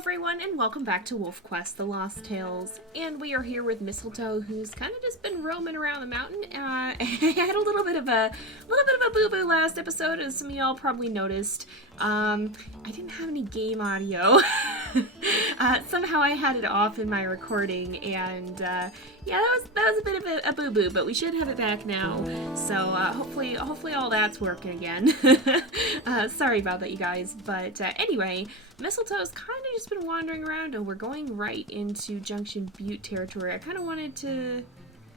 everyone, and welcome back to WolfQuest: The Lost Tales. And we are here with Mistletoe, who's kind of just been roaming around the mountain. I had a little bit of a boo-boo last episode, as some of y'all probably noticed. I didn't have any game audio. Somehow I had it off in my recording, and yeah, that was a bit of a boo-boo, but we should have it back now. So hopefully all that's working again. Sorry about that, you guys. But anyway, Mistletoe's kind of just been wandering around, and we're going right into Junction Butte territory. I kind of wanted to,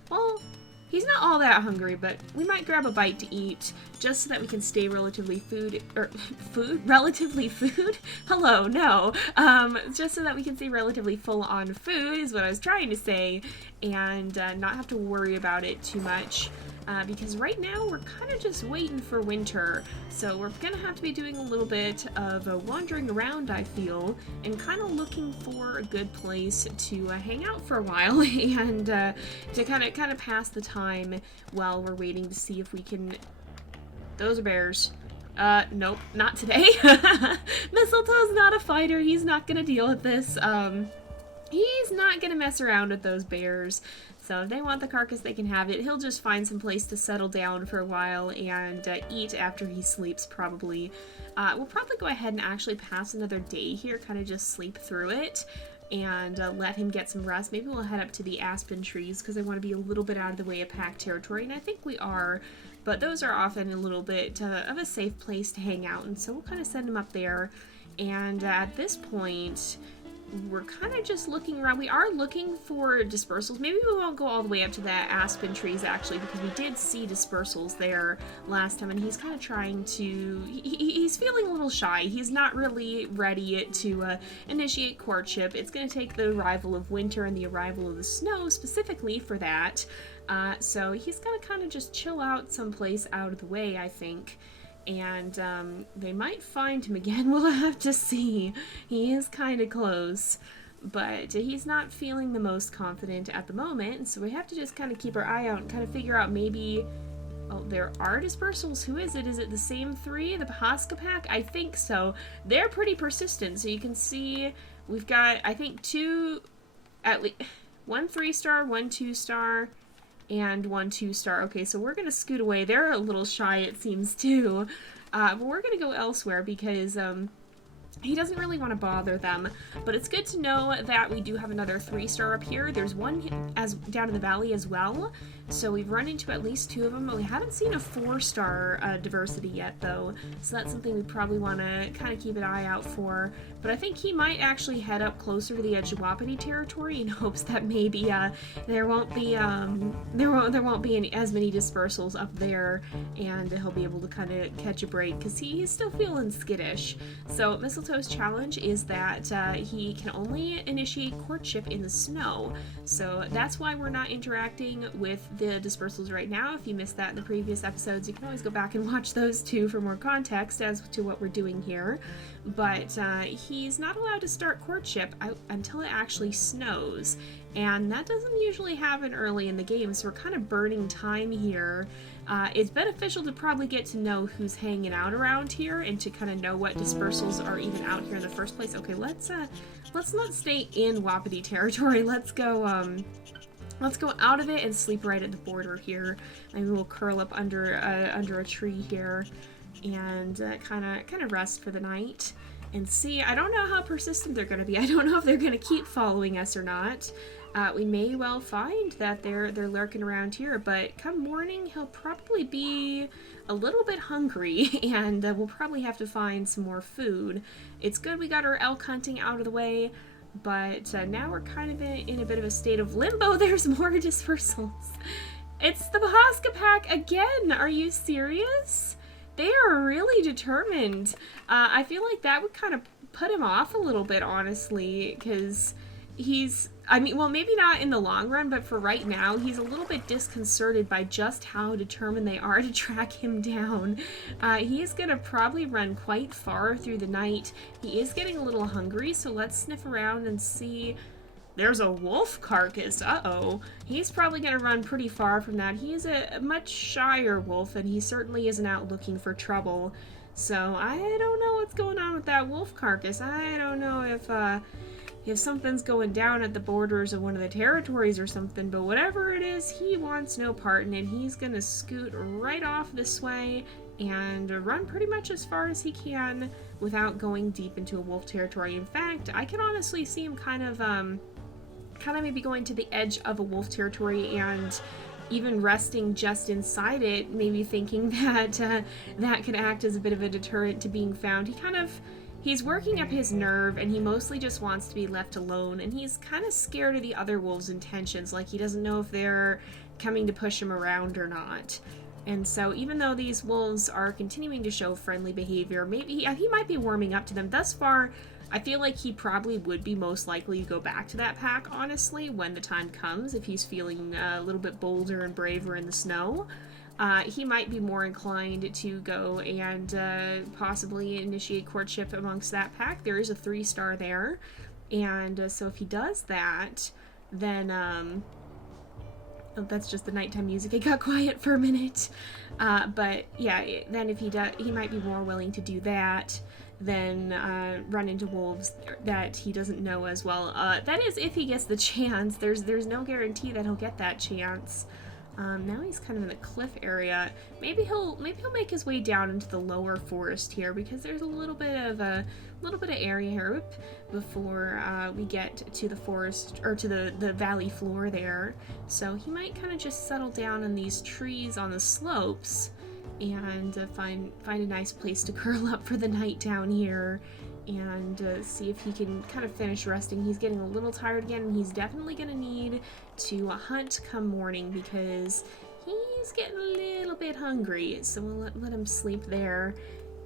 well, he's not all that hungry, but we might grab a bite to eat just so that we can stay relatively Hello, no. Just so that we can stay relatively full on food is what I was trying to say, and not have to worry about it too much. Because right now we're kind of just waiting for winter, so we're gonna have to be doing a little bit of wandering around, I feel, and kind of looking for a good place to hang out for a while and to kind of pass the time while we're waiting to see if we can. Those are bears. Nope, not today. Mistletoe's not a fighter. He's not gonna deal with this. He's not gonna mess around with those bears. So if they want the carcass, they can have it. He'll just find some place to settle down for a while and eat after he sleeps, probably. We'll probably go ahead and actually pass another day here, kind of just sleep through it, and let him get some rest. Maybe we'll head up to the aspen trees, because I want to be a little bit out of the way of pack territory, and I think we are. But those are often a little bit of a safe place to hang out, and so we'll kind of send him up there. And at this point, we're kind of just looking around. We are looking for dispersals. Maybe we won't go all the way up to that aspen trees, actually, because we did see dispersals there last time, and he's kind of trying to... He's feeling a little shy. He's not really ready to initiate courtship. It's going to take the arrival of winter and the arrival of the snow specifically for that. So he's going to kind of just chill out someplace out of the way, I think. And they might find him again. We'll have to see. He is kind of close, but he's not feeling the most confident at the moment, so we have to just kind of keep our eye out and kind of figure out maybe... Oh, there are dispersals. Who is it? Is it the same three? The Pahaska pack? I think so. They're pretty persistent, so you can see we've got, I think, at least one 3-star, one 2-star, and one 2-star. Okay, so we're gonna scoot away. They're a little shy, it seems, too. But we're gonna go elsewhere because he doesn't really want to bother them. But it's good to know that we do have another 3-star up here. There's one down in the valley as well. So we've run into at least 2 of them. But we haven't seen a 4-star diversity yet, though. So that's something we probably want to kind of keep an eye out for. But I think he might actually head up closer to the edge of Wapiti territory in hopes that maybe there won't be as many dispersals up there, and he'll be able to kind of catch a break because he's still feeling skittish. So Mistletoe's challenge is that he can only initiate courtship in the snow. So that's why we're not interacting with the dispersals right now. If you missed that in the previous episodes, you can always go back and watch those too for more context as to what we're doing here. But he's not allowed to start courtship until it actually snows, and that doesn't usually happen early in the game, so we're kind of burning time here. It's beneficial to probably get to know who's hanging out around here and to kind of know what dispersals are even out here in the first place. Okay, let's not stay in Wapiti territory. Let's go out of it and sleep right at the border here. Maybe we'll curl up under a tree here and kind of rest for the night and see. I don't know how persistent they're going to be. I don't know if they're going to keep following us or not. We may well find that they're lurking around here, but come morning he'll probably be a little bit hungry, and we'll probably have to find some more food. It's good we got our elk hunting out of the way, but now we're kind of in a bit of a state of limbo. There's more dispersals. It's the Pahaska pack again. Are you serious? They are really determined. I feel like that would kind of put him off a little bit, honestly, because well, maybe not in the long run, but for right now, he's a little bit disconcerted by just how determined they are to track him down. He is going to probably run quite far through the night. He is getting a little hungry, so let's sniff around and see. There's a wolf carcass. Uh-oh. He's probably going to run pretty far from that. He is a much shyer wolf, and he certainly isn't out looking for trouble. So I don't know what's going on with that wolf carcass. I don't know if something's going down at the borders of one of the territories or something, but whatever it is, he wants no part in it. He's gonna scoot right off this way and run pretty much as far as he can without going deep into a wolf territory. In fact, I can honestly see him kind of maybe going to the edge of a wolf territory and even resting just inside it, maybe thinking that that could act as a bit of a deterrent to being found. He's working up his nerve, and he mostly just wants to be left alone, and he's kind of scared of the other wolves' intentions, like he doesn't know if they're coming to push him around or not. And so even though these wolves are continuing to show friendly behavior, maybe he might be warming up to them. Thus far, I feel like he probably would be most likely to go back to that pack, honestly, when the time comes, if he's feeling a little bit bolder and braver in the snow. He might be more inclined to go and possibly initiate courtship amongst that pack. There is a 3-star there, and so if he does that, then oh, that's just the nighttime music. It got quiet for a minute. But yeah, then if he does, he might be more willing to do that than run into wolves that he doesn't know as well. That is, if he gets the chance. There's no guarantee that he'll get that chance. Now he's kind of in the cliff area. Maybe he'll make his way down into the lower forest here, because there's a little bit of area here before we get to the forest, or to the valley floor there. So he might kind of just settle down in these trees on the slopes and find a nice place to curl up for the night down here, and see if he can kind of finish resting. He's getting a little tired again, and he's definitely going to need to hunt come morning, because he's getting a little bit hungry. So we'll let him sleep there.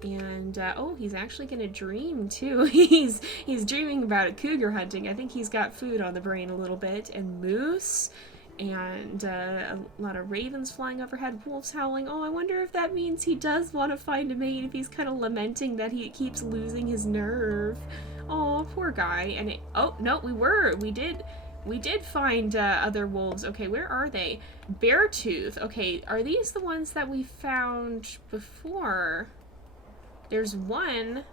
And oh, he's actually going to dream too. He's dreaming about cougar hunting. I think he's got food on the brain a little bit, and moose, and a lot of ravens flying overhead, wolves howling. Oh, I wonder if that means he does want to find a mate, if he's kind of lamenting that he keeps losing his nerve. Oh, poor guy. And oh, no, we did find other wolves. Okay, where are they? Beartooth. Okay, are these the ones that we found before? There's one.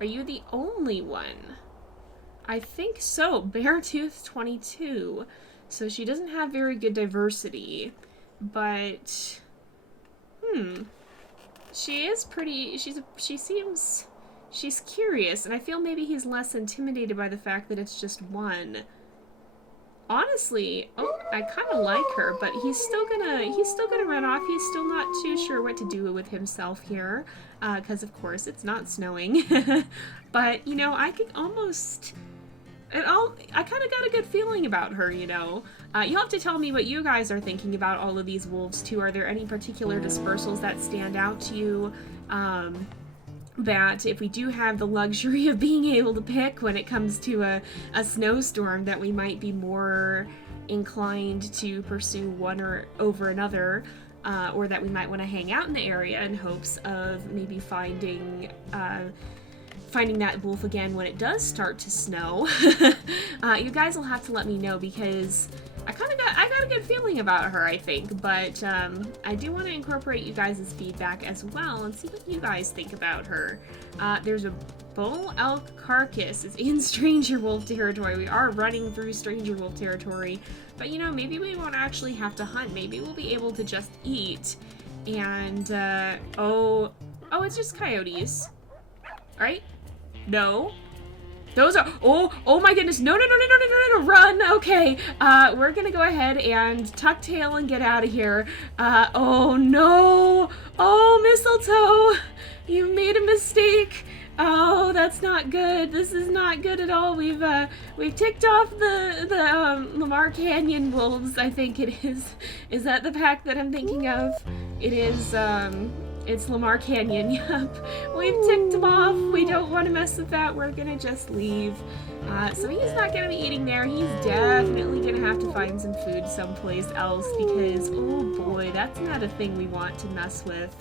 Are you the only one? I think so. Beartooth 22. So she doesn't have very good diversity, but she is pretty. She's curious, and I feel maybe he's less intimidated by the fact that it's just one. Honestly, oh, I kind of like her, but he's still gonna run off. He's still not too sure what to do with himself here, because of course it's not snowing. But you know, I could almost. I kind of got a good feeling about her, you know. You'll have to tell me what you guys are thinking about all of these wolves, too. Are there any particular dispersals that stand out to you? That if we do have the luxury of being able to pick when it comes to a snowstorm, that we might be more inclined to pursue one over another, or that we might want to hang out in the area in hopes of maybe finding that wolf again when it does start to snow. You guys will have to let me know, because I got a good feeling about her, I think, but I do want to incorporate you guys' feedback as well and see what you guys think about her. There's a bull elk carcass. It's in Stranger Wolf territory. We are running through Stranger Wolf territory, but you know, maybe we won't actually have to hunt. Maybe we'll be able to just eat. And oh, it's just coyotes, right? No. Those are, oh my goodness, no, run, okay, we're gonna go ahead and tuck tail and get out of here. Oh no, oh, Mistletoe, you made a mistake. Oh, that's not good. This is not good at all. We've ticked off the Lamar Canyon wolves, I think it is. Is that the pack that I'm thinking of? It is, it's Lamar Canyon, yup. We've ticked him off. We don't want to mess with that. We're gonna just leave. So he's not gonna be eating there. He's definitely gonna have to find some food someplace else, because, oh boy, that's not a thing we want to mess with.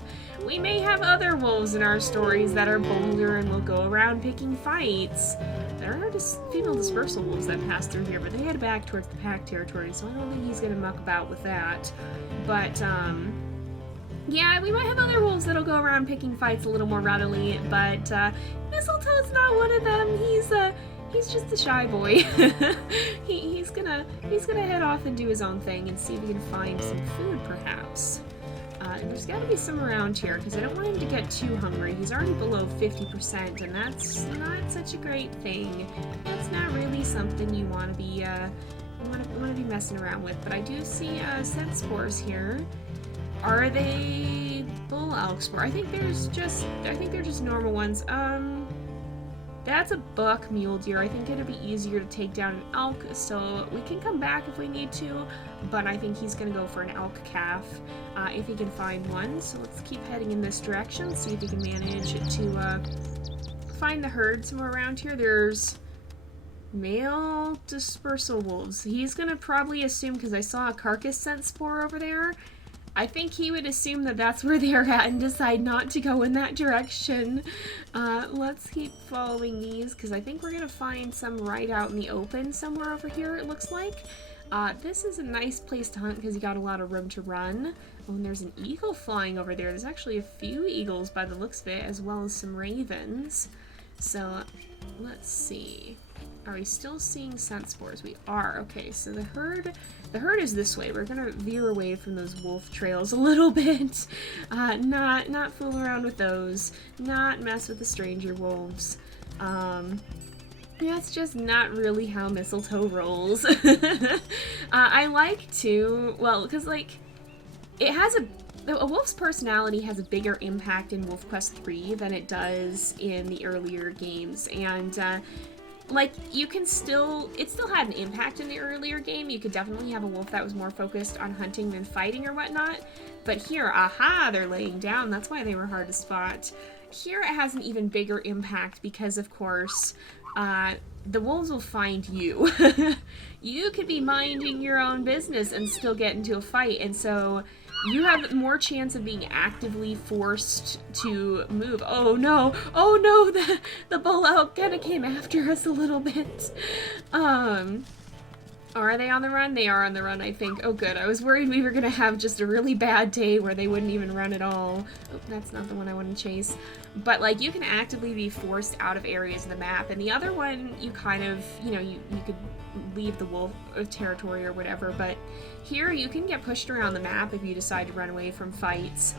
We may have other wolves in our stories that are bolder and will go around picking fights. There are just female dispersal wolves that pass through here, but they head back towards the pack territory, so I don't think he's gonna muck about with that. But, Yeah, we might have other wolves that'll go around picking fights a little more readily, but Mistletoe's not one of them. He's just a shy boy. he's gonna head off and do his own thing and see if he can find some food, perhaps. And there's got to be some around here because I don't want him to get too hungry. He's already below 50%, and that's not such a great thing. That's not really something you want to be messing around with. But I do see scent spores here. Are they bull elk spore? I think they're just normal ones. That's a buck mule deer. I think it'd be easier to take down an elk, so we can come back if we need to, but I think he's gonna go for an elk calf if he can find one. So let's keep heading in this direction, see if he can manage to find the herd somewhere around here. There's male dispersal wolves. He's gonna probably assume, because I saw a carcass scent spore over there, I think he would assume that that's where they're at and decide not to go in that direction. Let's keep following these, because I think we're going to find some right out in the open somewhere over here, it looks like. This is a nice place to hunt because you got a lot of room to run. Oh, and there's an eagle flying over there. There's actually a few eagles by the looks of it, as well as some ravens. So, let's see. Are we still seeing scent spores? We are. Okay, so the herd is this way. We're gonna veer away from those wolf trails a little bit. Not fool around with those. Not mess with the stranger wolves. That's just not really how Mistletoe rolls. I like to, well, because like it has a wolf's personality has a bigger impact in WolfQuest 3 than it does in the earlier games, and like, it still had an impact in the earlier game. You could definitely have a wolf that was more focused on hunting than fighting or whatnot. But here, aha, they're laying down. That's why they were hard to spot. Here it has an even bigger impact because, of course, the wolves will find you. You could be minding your own business and still get into a fight, and so you have more chance of being actively forced to move. Oh no, the bull elk kind of came after us a little bit. Are they on the run? They are on the run, I think. Oh good, I was worried we were gonna have just a really bad day where they wouldn't even run at all. Oh, that's not the one I want to chase. But like, you can actively be forced out of areas of the map, and the other one, you kind of, you could leave the wolf territory or whatever, but here you can get pushed around the map if you decide to run away from fights,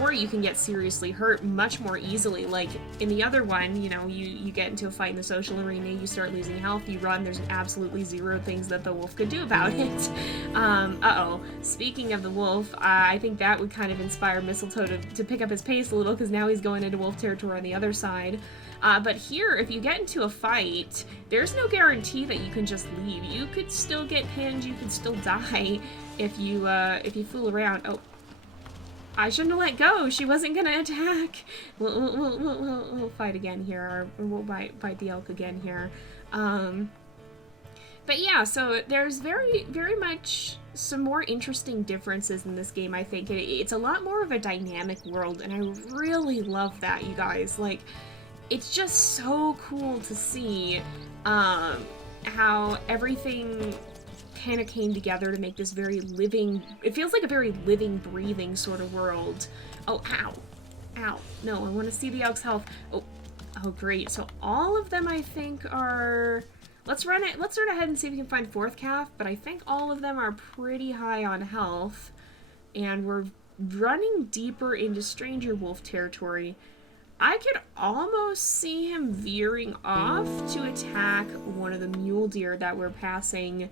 or you can get seriously hurt much more easily. Like in the other one, you get into a fight in the social arena, you start losing health, you run, there's absolutely zero things that the wolf could do about it. Uh-oh. Speaking of the wolf, I think that would kind of inspire Mistletoe to pick up his pace a little, because now he's going into wolf territory on the other side. But here, if you get into a fight, there's no guarantee that you can just leave. You could still get pinned, you could still die if you fool around. Oh, I shouldn't have let go. She wasn't gonna attack. We'll fight again here, or we'll bite the elk again here. But yeah, so there's very, very much some more interesting differences in this game, I think. It's a lot more of a dynamic world, and I really love that, you guys. Like, it's just so cool to see how everything kind of came together to make this very living, it feels like a very living, breathing sort of world. Oh, ow. Ow. No, I want to see the elk's health. Oh, great. So all of them, I think, are... Let's run ahead and see if we can find fourth calf, but I think all of them are pretty high on health, and we're running deeper into stranger wolf territory. I could almost see him veering off to attack one of the mule deer that we're passing,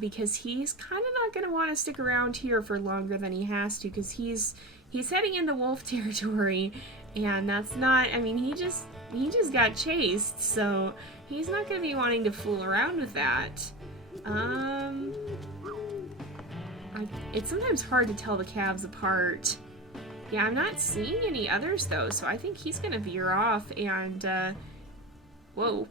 because he's kind of not going to want to stick around here for longer than he has to, because he's heading into wolf territory, and that's not, I mean, he just got chased, so he's not going to be wanting to fool around with that. It's sometimes hard to tell the calves apart. Yeah, I'm not seeing any others, though, so I think he's going to veer off, and, whoa.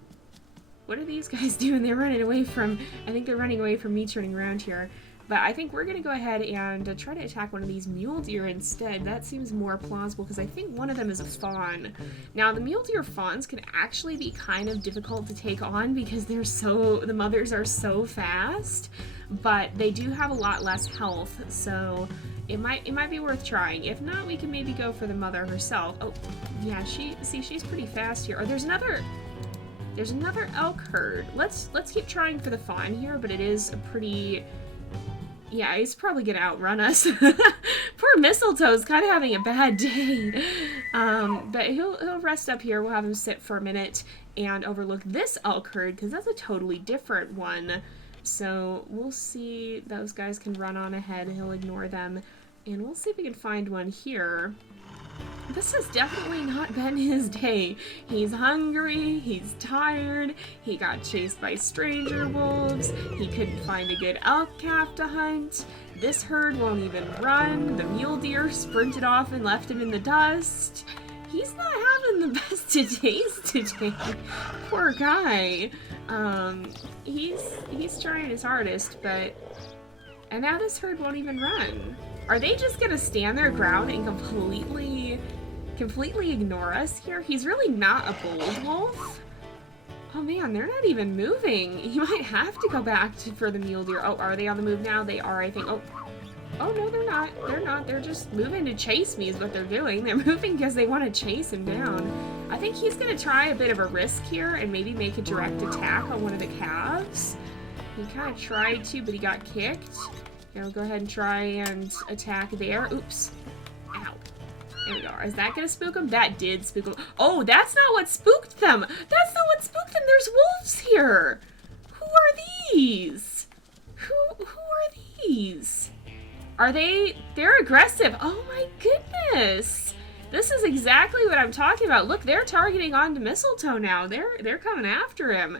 What are these guys doing? They're running away from, I think they're running away from me turning around here. But I think we're going to go ahead and try to attack one of these mule deer instead. That seems more plausible because I think one of them is a fawn. Now, the mule deer fawns can actually be kind of difficult to take on because the mothers are so fast, but they do have a lot less health, so it might be worth trying. If not, we can maybe go for the mother herself. Oh, yeah, she's pretty fast here. Oh, there's another elk herd. Let's keep trying for the fawn here, but it is a pretty... Yeah, he's probably gonna outrun us. Poor Mistletoe's kind of having a bad day. But he'll rest up here. We'll have him sit for a minute and overlook this elk herd, because that's a totally different one. So we'll see. Those guys can run on ahead. He'll ignore them. And we'll see if we can find one here. This has definitely not been his day. He's hungry, he's tired, he got chased by stranger wolves, he couldn't find a good elk calf to hunt, this herd won't even run, the mule deer sprinted off and left him in the dust. He's not having the best of days today. Poor guy. He's trying his hardest, but... And now this herd won't even run. Are they just gonna stand their ground and completely ignore us here? He's really not a bold wolf. Oh man, they're not even moving. He might have to go back for the mule deer. Oh, are they on the move now? They are, I think. Oh no, they're not. They're not. They're just moving to chase me is what they're doing. They're moving because they want to chase him down. I think he's gonna try a bit of a risk here and maybe make a direct attack on one of the calves. He kind of tried to, but he got kicked. Here, we'll go ahead and try and attack there. Oops. Ow. There we are. Is that gonna spook them? That did spook them. Oh, that's not what spooked them! That's not what spooked them! There's wolves here! Who are these? Who are these? Are they... They're aggressive. Oh my goodness! This is exactly what I'm talking about. Look, they're targeting onto Mistletoe now. They're coming after him.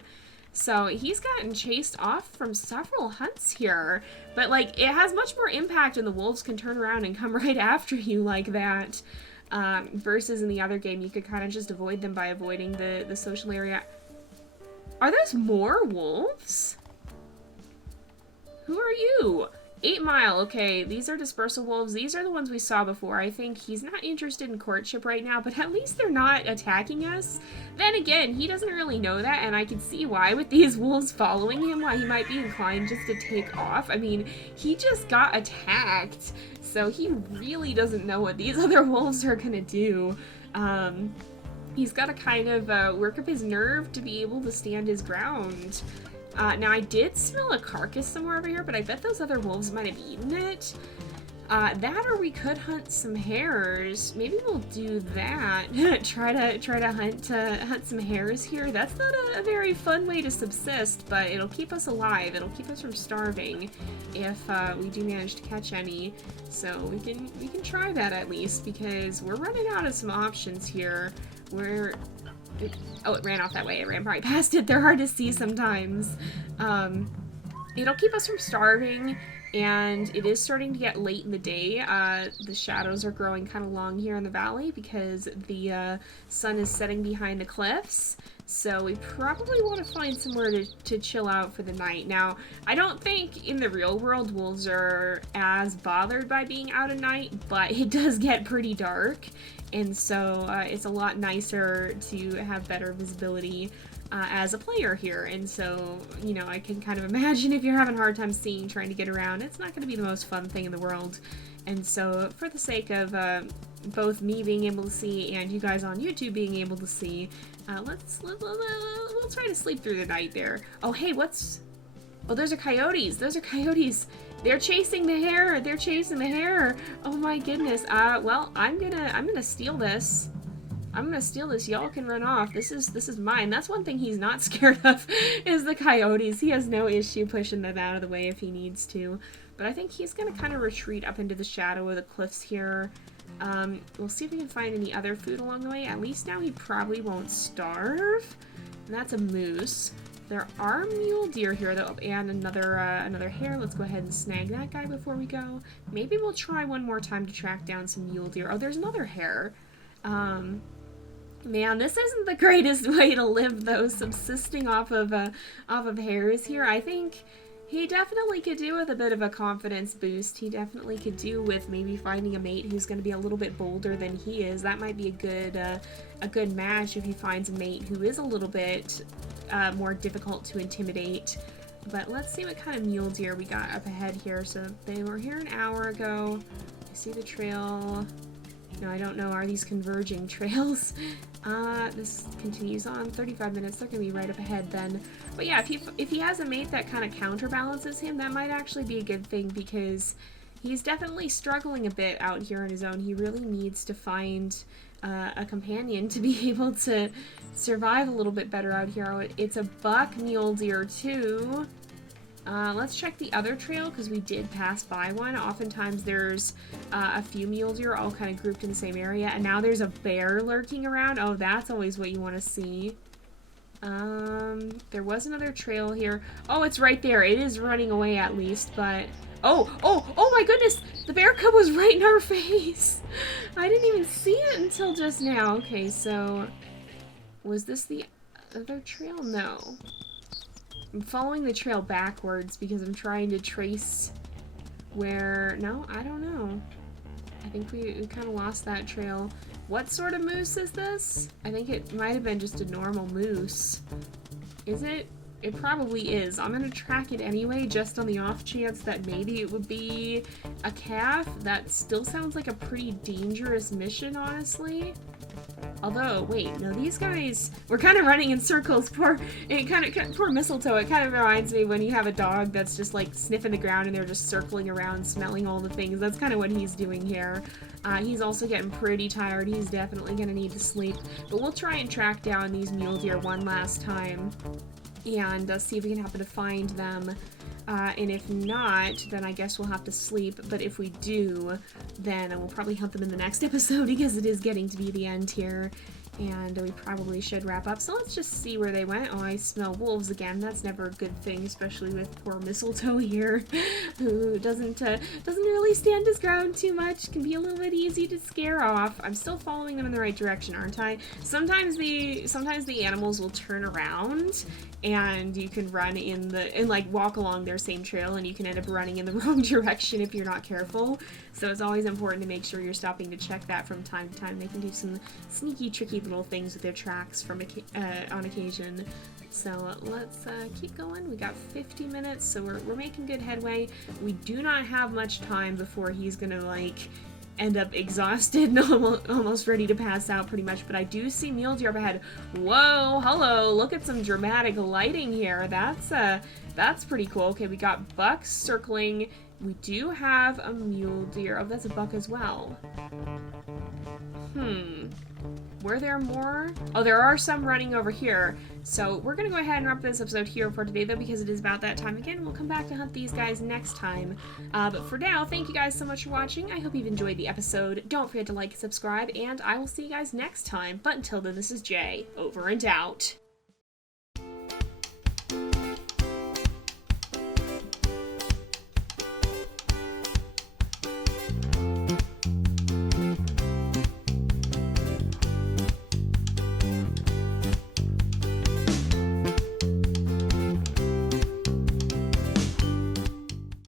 So he's gotten chased off from several hunts here, but like it has much more impact when the wolves can turn around and come right after you like that, versus in the other game you could kind of just avoid them by avoiding the social area. Are those more wolves? Who are you? 8 Mile, okay, these are dispersal wolves. These are the ones we saw before. I think he's not interested in courtship right now, but at least they're not attacking us. Then again, he doesn't really know that, and I can see why with these wolves following him, why he might be inclined just to take off. I mean, he just got attacked, so he really doesn't know what these other wolves are gonna do. He's got to kind of work up his nerve to be able to stand his ground. Now I did smell a carcass somewhere over here, but I bet those other wolves might have eaten it. That or we could hunt some hares. Maybe we'll do that. try to hunt some hares here. That's not a very fun way to subsist, but it'll keep us alive. It'll keep us from starving if we do manage to catch any. So we can try that at least, because we're running out of some options here. Oh, it ran off that way. It ran right past it. They're hard to see sometimes. It'll keep us from starving, and it is starting to get late in the day. The shadows are growing kind of long here in the valley because the sun is setting behind the cliffs. So we probably want to find somewhere to chill out for the night. Now, I don't think in the real world wolves are as bothered by being out at night, but it does get pretty dark. And so it's a lot nicer to have better visibility as a player here. And so, you know, I can kind of imagine if you're having a hard time seeing, trying to get around, it's not going to be the most fun thing in the world. And so for the sake of both me being able to see and you guys on YouTube being able to see, we'll try to sleep through the night there. Oh, hey, oh, those are coyotes. Those are coyotes. They're chasing the hare. They're chasing the hare. Oh my goodness. Well, I'm gonna steal this. I'm gonna steal this. Y'all can run off. This is mine. That's one thing he's not scared of, is the coyotes. He has no issue pushing them out of the way if he needs to. But I think he's gonna kind of retreat up into the shadow of the cliffs here. We'll see if we can find any other food along the way. At least now he probably won't starve. And that's a moose. There are mule deer here, though, and another hare. Let's go ahead and snag that guy before we go. Maybe we'll try one more time to track down some mule deer. Oh, there's another hare. Man, this isn't the greatest way to live, though, subsisting off of hares here. I think He definitely could do with a bit of a confidence boost. He definitely could do with maybe finding a mate who's going to be a little bit bolder than he is. That might be a good match if he finds a mate who is a little bit more difficult to intimidate. But let's see what kind of mule deer we got up ahead here. So they were here an hour ago. I see the trail. No, I don't know. Are these converging trails? This continues on 35 minutes. They're going to be right up ahead then. But yeah, if he has a mate that kind of counterbalances him, that might actually be a good thing because he's definitely struggling a bit out here on his own. He really needs to find a companion to be able to survive a little bit better out here. Oh, it's a buck mule deer too. Let's check the other trail because we did pass by one. Oftentimes there's a few mule deer all kind of grouped in the same area, and now there's a bear lurking around. Oh, that's always what you want to see. There was another trail here. Oh, it's right there. It is running away at least, but... Oh my goodness! The bear cub was right in our face! I didn't even see it until just now. Okay, so... Was this the other trail? No. I'm following the trail backwards because I'm trying to trace where... No, I don't know. I think we kind of lost that trail. What sort of moose is this? I think it might have been just a normal moose. Is it? It probably is. I'm going to track it anyway, just on the off chance that maybe it would be a calf. That still sounds like a pretty dangerous mission, honestly. Although, wait, no, these guys, we're kind of running in circles. Poor Mistletoe. It kind of reminds me when you have a dog that's just like sniffing the ground and they're just circling around, smelling all the things. That's kind of what he's doing here. He's also getting pretty tired. He's definitely going to need to sleep. But we'll try and track down these mule deer one last time and see if we can happen to find them. And if not, then I guess we'll have to sleep. But if we do, then we'll probably hunt them in the next episode because it is getting to be the end here. And we probably should wrap up. So let's just see where they went. Oh, I smell wolves again. That's never a good thing, especially with poor Mistletoe here, who doesn't really stand his ground too much. Can be a little bit easy to scare off. I'm still following them in the right direction, aren't I? Sometimes the animals will turn around and you can run like walk along their same trail and you can end up running in the wrong direction if you're not careful. So it's always important to make sure you're stopping to check that from time to time. They can do some sneaky, tricky little things with their tracks on occasion. So let's keep going. We got 50 minutes, so we're making good headway. We do not have much time before he's gonna like end up exhausted and almost ready to pass out pretty much, but I do see mule deer up ahead. Whoa, hello, look at some dramatic lighting here. That's pretty cool. Okay, we got bucks circling. We do have a mule deer. Oh, that's a buck as well. Were there more? Oh, there are some running over here. So we're going to go ahead and wrap this episode here for today, though, because it is about that time again. We'll come back to hunt these guys next time. But for now, thank you guys so much for watching. I hope you've enjoyed the episode. Don't forget to like, subscribe, and I will see you guys next time. But until then, this is Jay, over and out.